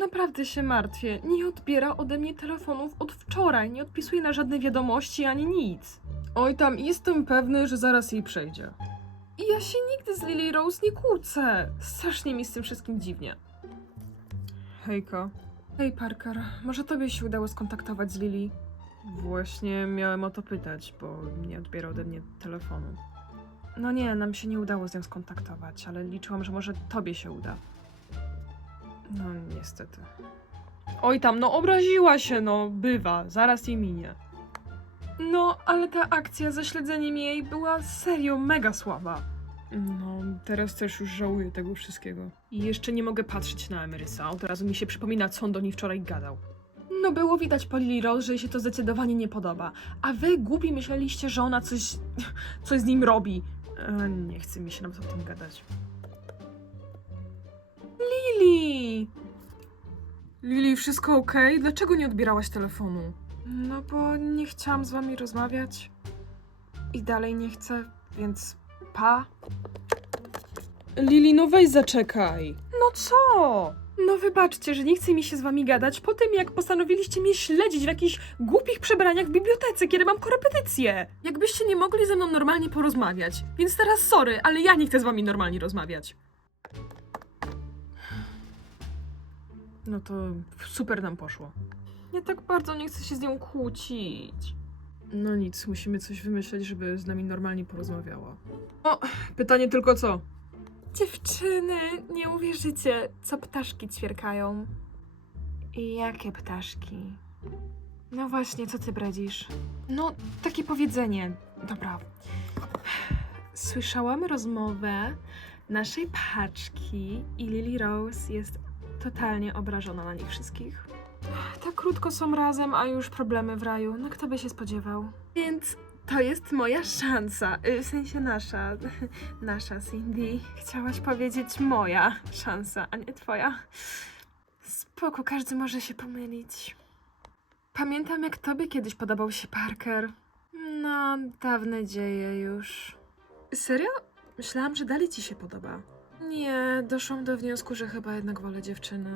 Naprawdę się martwię. Nie odbiera ode mnie telefonów od wczoraj. Nie odpisuje na żadne wiadomości ani nic. Oj tam, jestem pewny, że zaraz jej przejdzie. I ja się nigdy z Lily Rose nie kłócę. Strasznie mi z tym wszystkim dziwnie. Hejka. Hej Parker, może tobie się udało skontaktować z Lily? Właśnie miałem o to pytać, bo nie odbiera ode mnie telefonu. No nie, nam się nie udało z nią skontaktować, ale liczyłam, że może tobie się uda. No niestety. Oj tam, no obraziła się, no bywa, zaraz jej minie. No, ale ta akcja ze śledzeniem jej była serio mega słaba. No, teraz też już żałuję tego wszystkiego. I jeszcze nie mogę patrzeć na Emerysa. Od razu mi się przypomina, co on do niej wczoraj gadał. No było widać po Lily Rose, że jej się to zdecydowanie nie podoba. A wy głupi myśleliście, że ona coś, coś z nim robi. E, nie chce mi się nawet o tym gadać. Lili! Lili, wszystko ok? Dlaczego nie odbierałaś telefonu? No bo nie chciałam z wami rozmawiać. I dalej nie chcę, więc pa. Lili, no weź zaczekaj. No co? No wybaczcie, że nie chce mi się z wami gadać po tym, jak postanowiliście mnie śledzić w jakichś głupich przebraniach w bibliotece, kiedy mam korepetycje. Jakbyście nie mogli ze mną normalnie porozmawiać. Więc teraz sorry, ale ja nie chcę z wami normalnie rozmawiać. No to super nam poszło. Ja tak bardzo nie chcę się z nią kłócić. No nic, musimy coś wymyśleć, żeby z nami normalnie porozmawiała. O, pytanie tylko co? Dziewczyny, nie uwierzycie, co ptaszki ćwierkają. I jakie ptaszki? No właśnie, co ty bredzisz? No, takie powiedzenie. Dobra. Słyszałam rozmowę naszej paczki i Lily Rose jest totalnie obrażona na nich wszystkich. Tak krótko są razem, a już problemy w raju. No kto by się spodziewał? Więc to jest moja szansa. Y, W sensie nasza. Nasza, Cindy. Chciałaś powiedzieć moja szansa, a nie twoja. Spoko, każdy może się pomylić. Pamiętam, jak tobie kiedyś podobał się Parker. No, dawne dzieje już. Serio? Myślałam, że dalej ci się podoba. Nie, doszłam do wniosku, że chyba jednak wolę dziewczynę.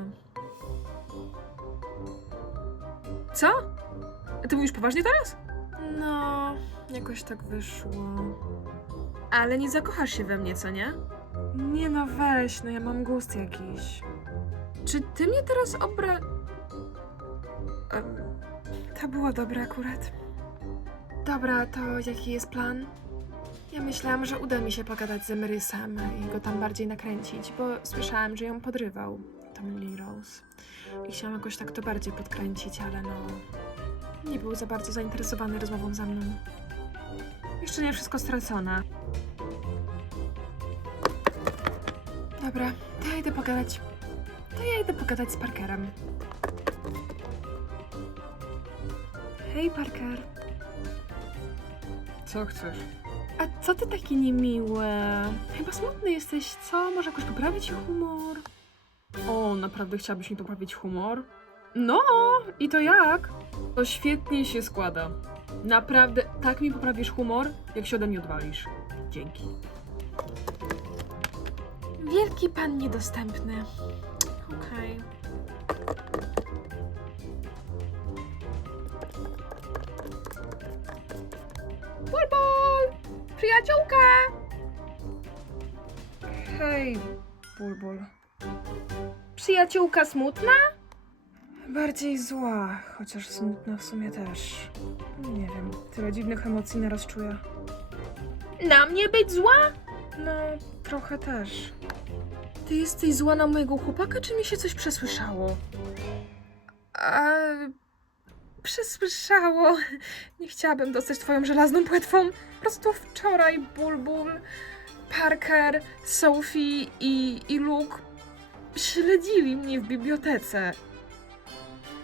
Co? Ty mówisz poważnie teraz? No, jakoś tak wyszło. Ale nie zakochasz się we mnie, co nie? Nie no, weź, no ja mam gust jakiś. Czy ty mnie teraz obra... Em, To było dobre akurat. Dobra, to jaki jest plan? Ja myślałam, że uda mi się pogadać z Emerysem i go tam bardziej nakręcić, bo słyszałam, że ją podrywał, tą Lily Rose. I chciałam jakoś tak to bardziej podkręcić, ale no... Nie był za bardzo zainteresowany rozmową ze mną. Jeszcze nie wszystko stracone. Dobra, to ja idę pogadać. To ja idę pogadać z Parkerem. Hej, Parker. Co chcesz? A co ty taki niemiły? Chyba smutny jesteś, co? Może jakoś poprawić humor? O, naprawdę chciałabyś mi poprawić humor? No, i to jak? To świetnie się składa. Naprawdę tak mi poprawisz humor, jak się ode mnie odwalisz. Dzięki. Wielki pan niedostępny. Okej. Bulbul! Przyjaciółka! Hej, Bulbul. Przyjaciółka smutna? Bardziej zła, chociaż smutna w sumie też. Nie wiem, tyle dziwnych emocji naraz czuję. Na mnie być zła? No, trochę też. Ty jesteś zła na mojego chłopaka, czy mi się coś przesłyszało? A... Przesłyszało. Nie chciałabym dostać twoją żelazną płetwą. Po prostu wczoraj Bulbul, Parker, Sophie i, i Luke śledzili mnie w bibliotece.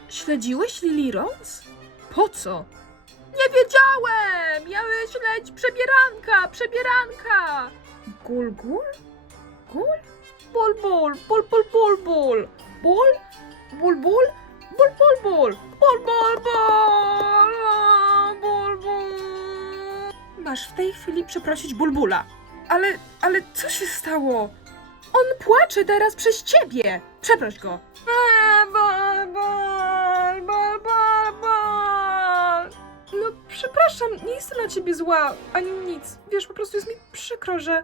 Śledziłeś Lily Rose? Po co? Nie wiedziałem! Miały śledzić przebieranka, przebieranka! Gul, gul? Gul? Bul, bul, bul, bul, bul, bul. Bul? Bul, bul? Bul, bul, bul! Bul, bul, bul! Bul, bul! Masz w tej chwili przeprosić Bulbula. Ale, ale co się stało? On płacze teraz przez ciebie! Przeproś go! Bul, bul, bul, bul, bul. No, przepraszam, nie jestem na ciebie zła, ani nic. Wiesz, po prostu jest mi przykro, że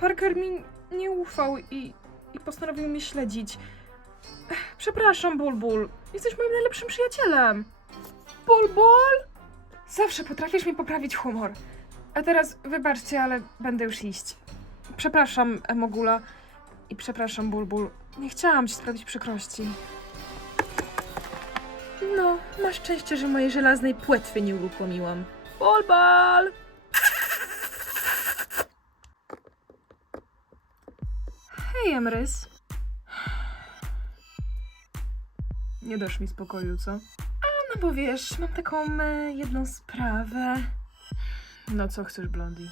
Parker mi nie ufał i, i postanowił mnie śledzić. Ech, Przepraszam, Bulbul. Jesteś moim najlepszym przyjacielem. Bulbul? Zawsze potrafisz mi poprawić humor. A teraz wybaczcie, ale będę już iść. Przepraszam, Emogula. I przepraszam, Bulbul. Nie chciałam ci sprawić przykrości. No, masz szczęście, że mojej żelaznej płetwy nie uruchomiłam. Bulbul! Hej, Emrys. Nie dasz mi spokoju, co? A, no bo wiesz, mam taką e, jedną sprawę. No co chcesz, Blondie?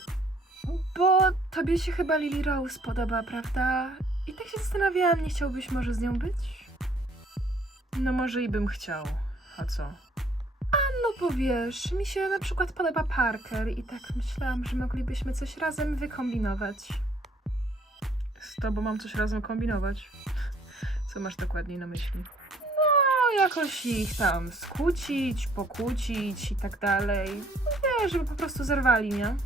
Bo tobie się chyba Lily Rose podoba, prawda? I tak się zastanawiałam, nie chciałbyś może z nią być? No może i bym chciał. A co? A no bo wiesz, mi się na przykład podoba Parker i tak myślałam, że moglibyśmy coś razem wykombinować. Z tobą mam coś razem kombinować? Co masz dokładniej na myśli? No, jakoś ich tam skłócić, pokłócić i tak dalej. Nie, żeby po prostu zerwali, nie?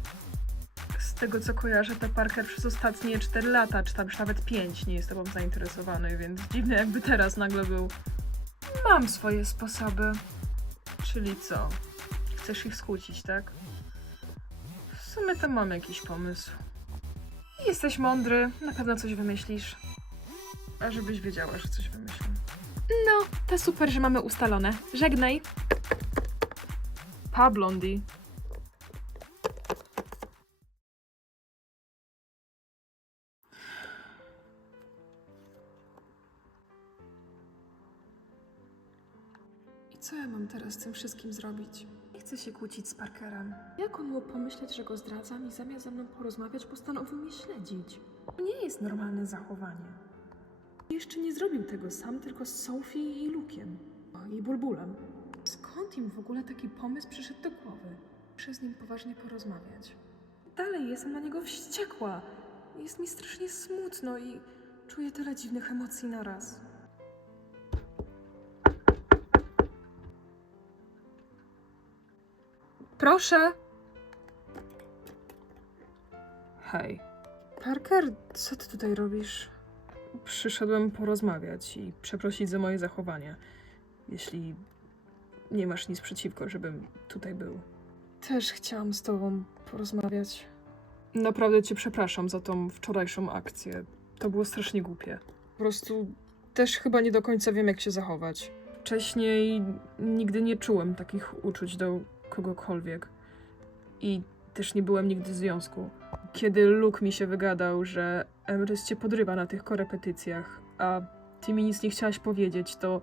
Z tego co kojarzę, to Parker przez ostatnie 4 lata, czy tam już nawet 5 nie jest tobą zainteresowany, więc dziwne jakby teraz nagle był. Mam swoje sposoby. Czyli co? Chcesz ich skłócić, tak? W sumie to mam jakiś pomysł. Jesteś mądry, na pewno coś wymyślisz. A żebyś wiedziała, że coś wymyślę. No, to super, że mamy ustalone. Żegnaj. Pa, Blondie. I co ja mam teraz z tym wszystkim zrobić? Nie chcę się kłócić z Parkerem. Jak on mógł pomyśleć, że go zdradzam i zamiast ze mną porozmawiać, postanowił mnie śledzić? To nie jest normalne zachowanie. Jeszcze nie zrobił tego sam, tylko z Sophie i Lukiem. O, I Bulbulem. Skąd im w ogóle taki pomysł przyszedł do głowy? Muszę z nim poważnie porozmawiać. Dalej jestem na niego wściekła. Jest mi strasznie smutno i czuję tyle dziwnych emocji naraz. Proszę. Hej. Parker, co ty tutaj robisz? Przyszedłem porozmawiać i przeprosić za moje zachowanie. Jeśli nie masz nic przeciwko, żebym tutaj był. Też chciałam z tobą porozmawiać. Naprawdę cię przepraszam za tą wczorajszą akcję. To było strasznie głupie. Po prostu też chyba nie do końca wiem, jak się zachować. Wcześniej nigdy nie czułem takich uczuć do kogokolwiek. I też nie byłem nigdy w związku. Kiedy Luke mi się wygadał, że Emrys cię podrywa na tych korepetycjach, a ty mi nic nie chciałaś powiedzieć, to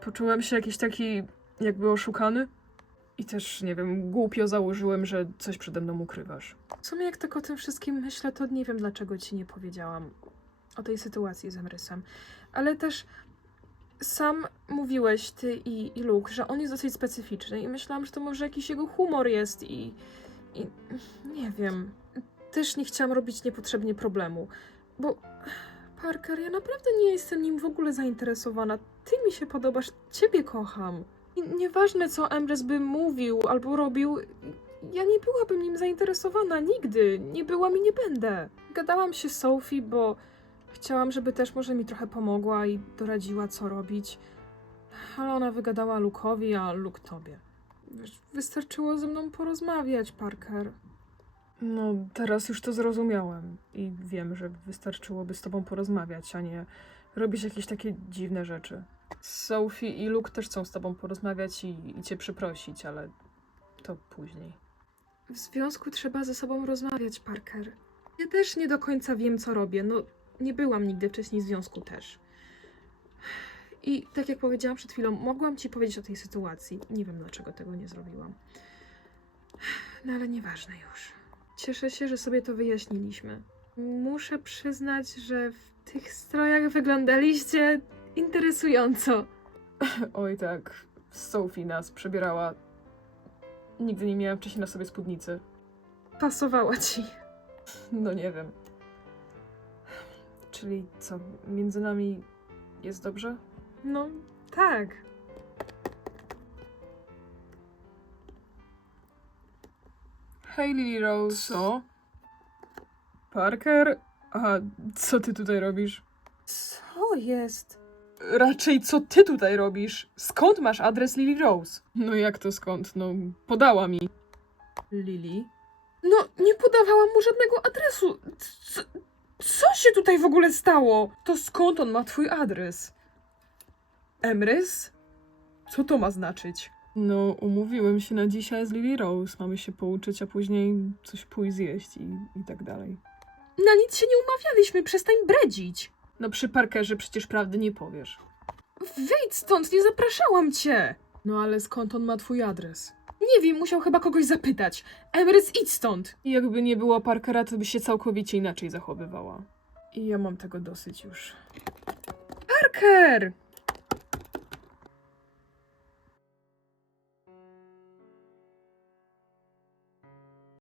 poczułem się jakiś taki jakby oszukany. I też, nie wiem, głupio założyłem, że coś przede mną ukrywasz. W sumie jak tak o tym wszystkim myślę, to nie wiem, dlaczego ci nie powiedziałam o tej sytuacji z Emrysem. Ale też sam mówiłeś, ty i, i Luke, że on jest dosyć specyficzny i myślałam, że to może jakiś jego humor jest i, i nie wiem. Też nie chciałam robić niepotrzebnie problemu, bo Parker, ja naprawdę nie jestem nim w ogóle zainteresowana. Ty mi się podobasz, ciebie kocham. I nieważne, co Emrys by mówił albo robił, ja nie byłabym nim zainteresowana nigdy. Nie byłam i nie będę. Gadałam się z Sophie, bo chciałam, żeby też może mi trochę pomogła i doradziła, co robić. Ale ona wygadała Luke'owi, a Luke tobie. Wystarczyło ze mną porozmawiać, Parker. No, teraz już to zrozumiałem i wiem, że wystarczyłoby z tobą porozmawiać, a nie robić jakieś takie dziwne rzeczy. Sophie i Luke też chcą z tobą porozmawiać i, i cię przeprosić, ale to później. W związku trzeba ze sobą rozmawiać, Parker. Ja też nie do końca wiem, co robię. No, nie byłam nigdy wcześniej w związku też. I tak jak powiedziałam przed chwilą, mogłam ci powiedzieć o tej sytuacji. Nie wiem, dlaczego tego nie zrobiłam. No ale nieważne już. Cieszę się, że sobie to wyjaśniliśmy. Muszę przyznać, że w tych strojach wyglądaliście interesująco. Oj tak, Sophie nas przebierała. Nigdy nie miałam wcześniej na sobie spódnicy. Pasowała ci. No nie wiem. Czyli co, między nami jest dobrze? No, tak. Hej Lily Rose. Co? Parker? A co ty tutaj robisz? Co jest? Raczej co ty tutaj robisz? Skąd masz adres Lily Rose? No jak to skąd? No, podała mi. Lily? No, nie podawałam mu żadnego adresu. Co, co się tutaj w ogóle stało? To skąd on ma twój adres? Emrys? Co to ma znaczyć? No, umówiłem się na dzisiaj z Lily Rose. Mamy się pouczyć, a później coś pójść zjeść i, i tak dalej. Na nic się nie umawialiśmy, przestań bredzić. No przy Parkerze przecież prawdy nie powiesz. Wyjdź stąd, nie zapraszałam cię! No ale skąd on ma twój adres? Nie wiem, musiał chyba kogoś zapytać. Emrys, idź stąd! Jakby nie było Parkera, to by się całkowicie inaczej zachowywała. I ja mam tego dosyć już. Parker!